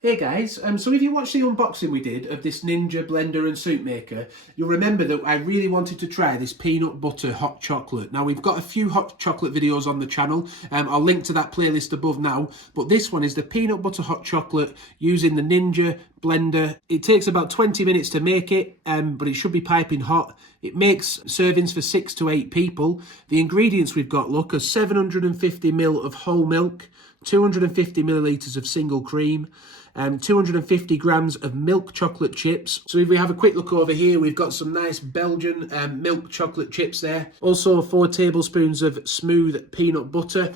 Hey guys, so if you watched the unboxing we did of this Ninja blender and soup maker, you'll remember that I really wanted to try this peanut butter hot chocolate. Now we've got a few hot chocolate videos on the channel, I'll link to that playlist above now, but this one is the peanut butter hot chocolate using the Ninja blender. It takes about 20 minutes to make it, but it should be piping hot. It makes servings for 6 to 8 people. The ingredients we've got, look, are 750ml of whole milk, 250 millilitres of single cream, 250 grams of milk chocolate chips. So if we have a quick look over here, we've got some nice Belgian milk chocolate chips there. Also 4 tablespoons of smooth peanut butter.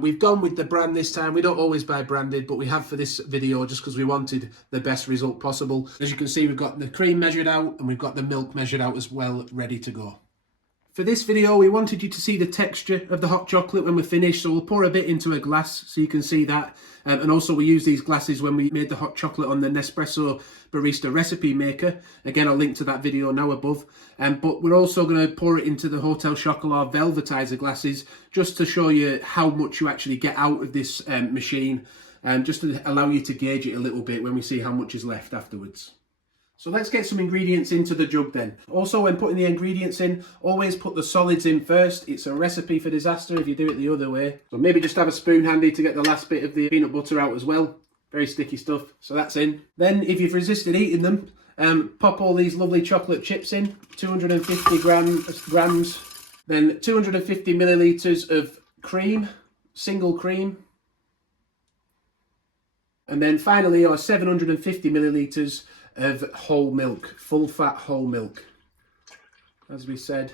We've gone with the brand this time. We don't always buy branded, but we have for this video just because we wanted the best result possible. As you can see, we've got the cream measured out and we've got the milk measured out as well, ready to go. For this video, we wanted you to see the texture of the hot chocolate when we're finished, so we'll pour a bit into a glass so you can see that. And also we use these glasses when we made the hot chocolate on the Nespresso Barista recipe maker. Again, I'll link to that video now above. But we're also going to pour it into the Hotel Chocolat Velvetizer glasses just to show you how much you actually get out of this machine, just to allow you to gauge it a little bit when we see how much is left afterwards. So let's get some ingredients into the jug then. Also, when putting the ingredients in, always put the solids in first. It's a recipe for disaster if you do it the other way. So maybe just have a spoon handy to get the last bit of the peanut butter out as well. Very sticky stuff, so that's in. Then, if you've resisted eating them, pop all these lovely chocolate chips in, 250 grams. Then 250 millilitres of cream, single cream. And then finally, our 750 millilitres of whole milk, full fat whole milk. As we said,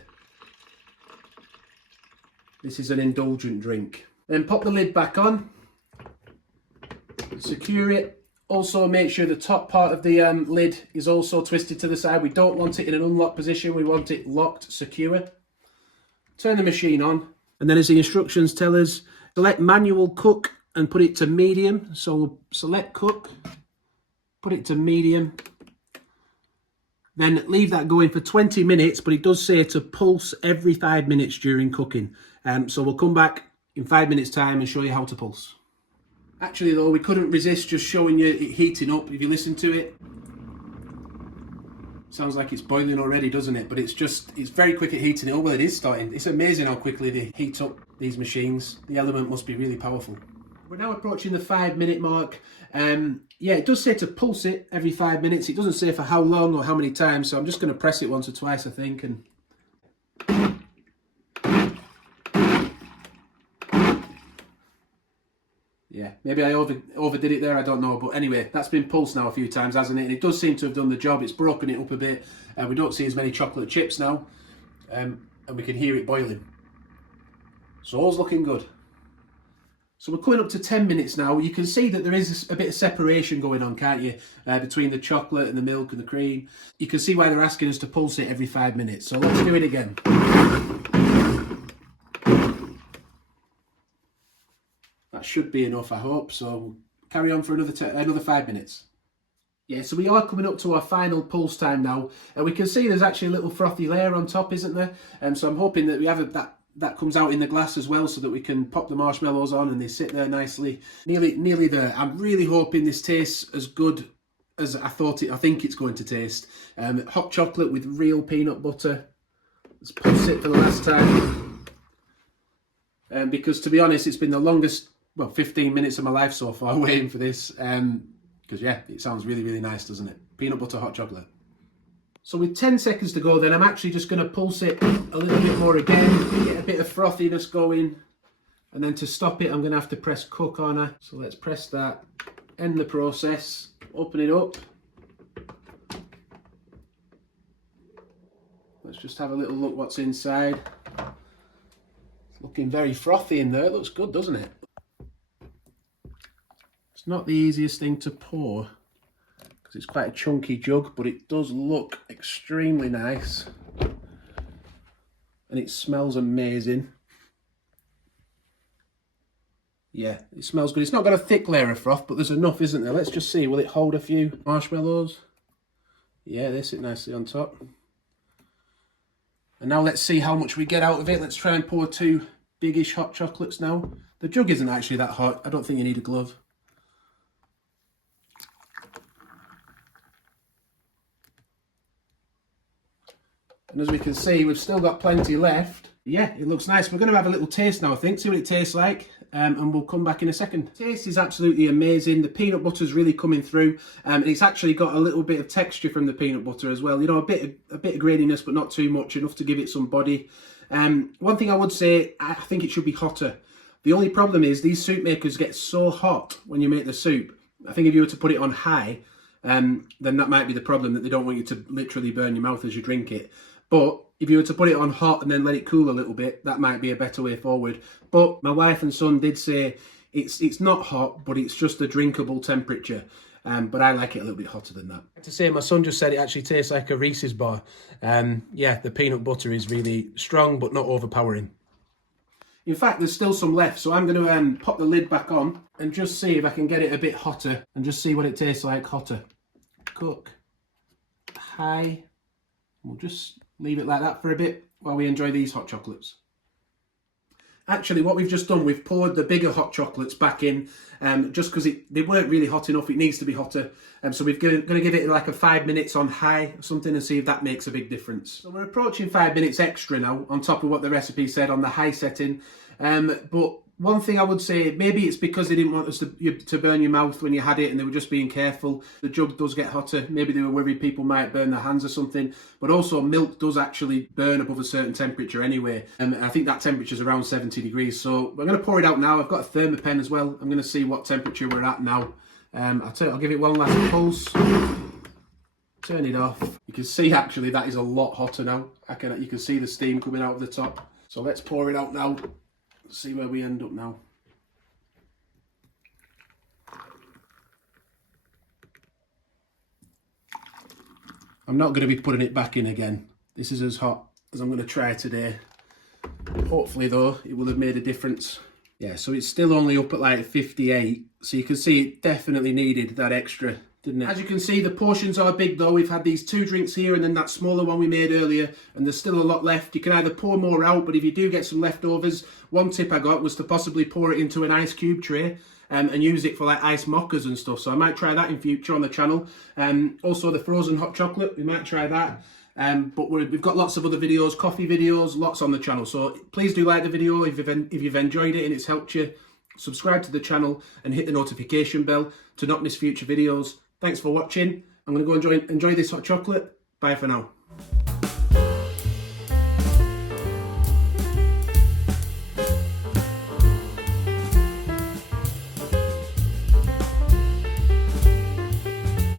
this is an indulgent drink. Then pop the lid back on, secure it. Also make sure the top part of the lid is also twisted to the side. We don't want it in an unlocked position, we want it locked, secure. Turn the machine on, and then as the instructions tell us, select manual cook and put it to medium. So we'll select cook, put it to medium, then leave that going for 20 minutes, but it does say to pulse every 5 minutes during cooking. So we'll come back in 5 minutes time and show you how to pulse. Actually though, we couldn't resist just showing you it heating up. If you listen to it, sounds like it's boiling already, doesn't it? But it's very quick at heating it up. Well, it is starting. It's amazing how quickly they heat up these machines. The element must be really powerful. We're now approaching the 5 minute mark. Yeah, it does say to pulse it every 5 minutes. It doesn't say for how long or how many times, so I'm just going to press it once or twice, I think. And yeah, maybe I overdid it there, I don't know. But anyway, that's been pulsed now a few times, hasn't it? And it does seem to have done the job. It's broken it up a bit. We don't see as many chocolate chips now. And we can hear it boiling. So all's looking good. So we're coming up to 10 minutes now. You can see that there is a bit of separation going on, can't you? Between the chocolate and the milk and the cream. You can see why they're asking us to pulse it every 5 minutes. So let's do it again. That should be enough, I hope. So carry on for another 5 minutes. Yeah, so we are coming up to our final pulse time now. And we can see there's actually a little frothy layer on top, isn't there? So I'm hoping that we have that comes out in the glass as well, so that we can pop the marshmallows on and they sit there nicely. Nearly there. I'm really hoping this tastes as good as I think it's going to taste. Hot chocolate with real peanut butter. Let's pulse it for the last time. Because to be honest, it's been the longest, 15 minutes of my life so far waiting for this. Because yeah, it sounds really, really nice, doesn't it? Peanut butter hot chocolate. So with 10 seconds to go, then I'm actually just going to pulse it a little bit more again, get a bit of frothiness going, and then to stop it I'm going to have to press cook on her. So let's press that, end the process, open it up. Let's just have a little look what's inside. It's looking very frothy in there, it looks good, doesn't it? It's not the easiest thing to pour, because it's quite a chunky jug, but it does look extremely nice and it smells amazing. Yeah, it smells good. It's not got a thick layer of froth, but there's enough, isn't there? Let's just see, will it hold a few marshmallows? Yeah, they sit nicely on top. And now let's see how much we get out of it. Let's try and pour 2 biggish hot chocolates now. The jug isn't actually that hot. I don't think you need a glove. And as we can see, we've still got plenty left. Yeah, it looks nice. We're going to have a little taste now, I think, see what it tastes like. And we'll come back in a second. Taste is absolutely amazing. The peanut butter's really coming through, and it's actually got a little bit of texture from the peanut butter as well. You know, a bit of graininess, but not too much, enough to give it some body. One thing I would say, I think it should be hotter. The only problem is these soup makers get so hot when you make the soup. I think if you were to put it on high, then that might be the problem, that they don't want you to literally burn your mouth as you drink it. But if you were to put it on hot and then let it cool a little bit, that might be a better way forward. But my wife and son did say it's not hot, but it's just a drinkable temperature. But I like it a little bit hotter than that. To say, my son just said it actually tastes like a Reese's bar. Yeah, the peanut butter is really strong, but not overpowering. In fact, there's still some left, so I'm going to pop the lid back on and just see if I can get it a bit hotter and just see what it tastes like hotter. Cook. High. We'll just leave it like that for a bit while we enjoy these hot chocolates. Actually, what we've just done, we've poured the bigger hot chocolates back in, just because they weren't really hot enough. It needs to be hotter. So we're going to give it like a 5 minutes on high or something and see if that makes a big difference. So we're approaching 5 minutes extra now, on top of what the recipe said on the high setting. But one thing I would say, maybe it's because they didn't want us to burn your mouth when you had it, and they were just being careful. The jug does get hotter. Maybe they were worried people might burn their hands or something. But also, milk does actually burn above a certain temperature anyway. And I think that temperature is around 70 degrees. So we're going to pour it out now. I've got a thermopen as well. I'm going to see what temperature we're at now. I'll give it one last pulse. Turn it off. You can see actually that is a lot hotter now. You can see the steam coming out of the top. So let's pour it out now. See where we end up now. I'm not going to be putting it back in again. This is as hot as I'm going to try today. Hopefully though, it will have made a difference. Yeah, so it's still only up at like 58. So you can see it definitely needed that extra, didn't it? As you can see, the portions are big though. We've had these 2 drinks here and then that smaller one we made earlier, and there's still a lot left. You can either pour more out, but if you do get some leftovers, one tip I got was to possibly pour it into an ice cube tray and use it for like ice mockers and stuff. So I might try that in future on the channel. Also the frozen hot chocolate, we might try that. But we've got lots of other videos, coffee videos, lots on the channel. So please do like the video if you've enjoyed it and it's helped you. Subscribe to the channel and hit the notification bell to not miss future videos. Thanks for watching. I'm going to go enjoy this hot chocolate. Bye for now.